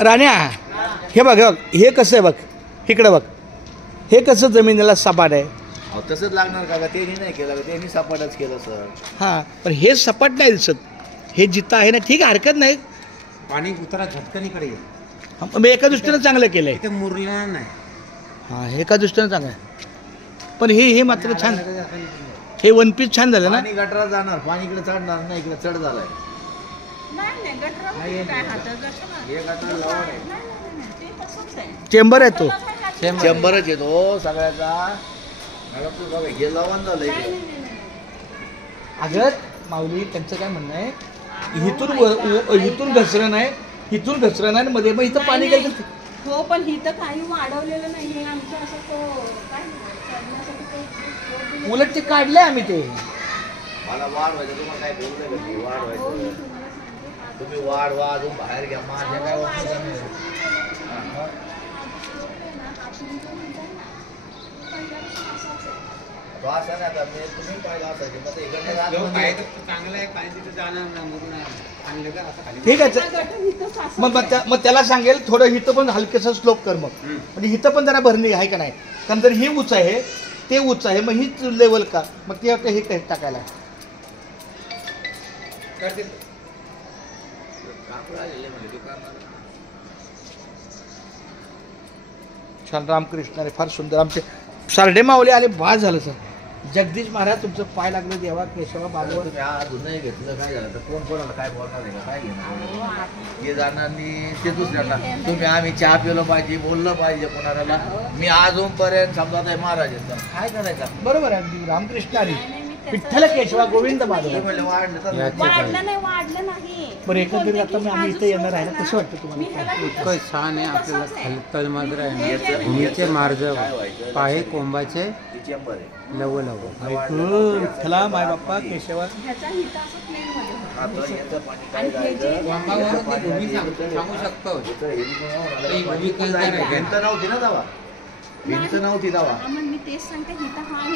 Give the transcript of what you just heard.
राण्या हे बघ हे कसं आहे बघ, इकडे बघ, हे कसं जमिनीला सपाट आहे. तसंच लागणार का? त्यांनी नाही केलं, त्यांनी सपाटच केलं सर. हां, पण हे सपाट नाही दिसत. हे जिथं आहे ना, ठीक आहे, हरकत नाही. पाणी उतरा झटकणीकडे येईल. मग एका दृष्टीनं चांगलं केलं आहे. इथे मुरलं नाही. हां, एका दृष्टीनं चांगलं आहे. पण हे मात्र छान, हे वन पीस छान झालं ना. पाणी गटरात जाणार, पाणी इकडे चढणार नाही, इकडे चढ झालाय. चेंबर आहे तो, चेंबरच येतो सगळ्याचा. हे लावून झालंय. अगं माऊली त्यांचं काय म्हणणं आहे, इथून घसरण आहे, इथून घसरण आहे, मध्ये मग इथं पाणी गेलं. हो, पण इथं काही वाढवलेलं नाही. हे आमचं असं तो काय उलट ते काढले आम्ही ते. मला वाढ व्हायचं, तुम्हाला काय बोललंय का? वाढ व्हायचं, तुम्ही वाढवा, अजून बाहेर घ्या. माझ्या काय वाटतं असं नाही. आता तुम्ही पाहिलं असायचे चांगलं आहे, पाणी तिथे जाणार नाही, मुरून ठीक आहे. मग त्याला सांगेल थोडं इथं पण हलकेसं स्लोप कर, मग म्हणजे इथं पण जरा भरणी आहे का नाही. कारण जर ही उंच आहे, ते उंच आहे, मग हीच लेवल का, मग ते हे काही टाकायला छान. रामकृष्ण रे, फार सुंदर. आमचे सारडे माऊली आले, बाज झालं सर. जगदीश महाराज तुमचं पाय लागलं, देवा केशवा बाबा. तुम्ही अजून नाही घेतलं, काय झालं तर कोण कोणाला काय बोलणार आहे का? काय घेणार हे जाणार नाही ते दुसऱ्याला. तुम्ही आम्ही चहा पिलो पाहिजे, बोललं पाहिजे कोणाला. मी अजूनपर्यंत समजा ते महाराज आहेत, काय करायचं? बरोबर आहे. रामकृष्ण हरी, विठ्ठल केशवा गोविंद माधव. वाढलं नाही. बरं, एकंदरीत आता मी आम्ही इथे येणार आहे ना, कसं वाटतं तुम्हाला? इतकं छान आहे. आपल्याला खाली मात्र आहे ना, भूमीचे मार्ग, पाहे कोंबाचे लव लव. विठ्ठला माय बाप्पा केशवा. सांगू शकतो. भिंत नव्हती ना तेव्हा, भिंत नव्हती तेव्हा. मी तेच सांगते, हिता हा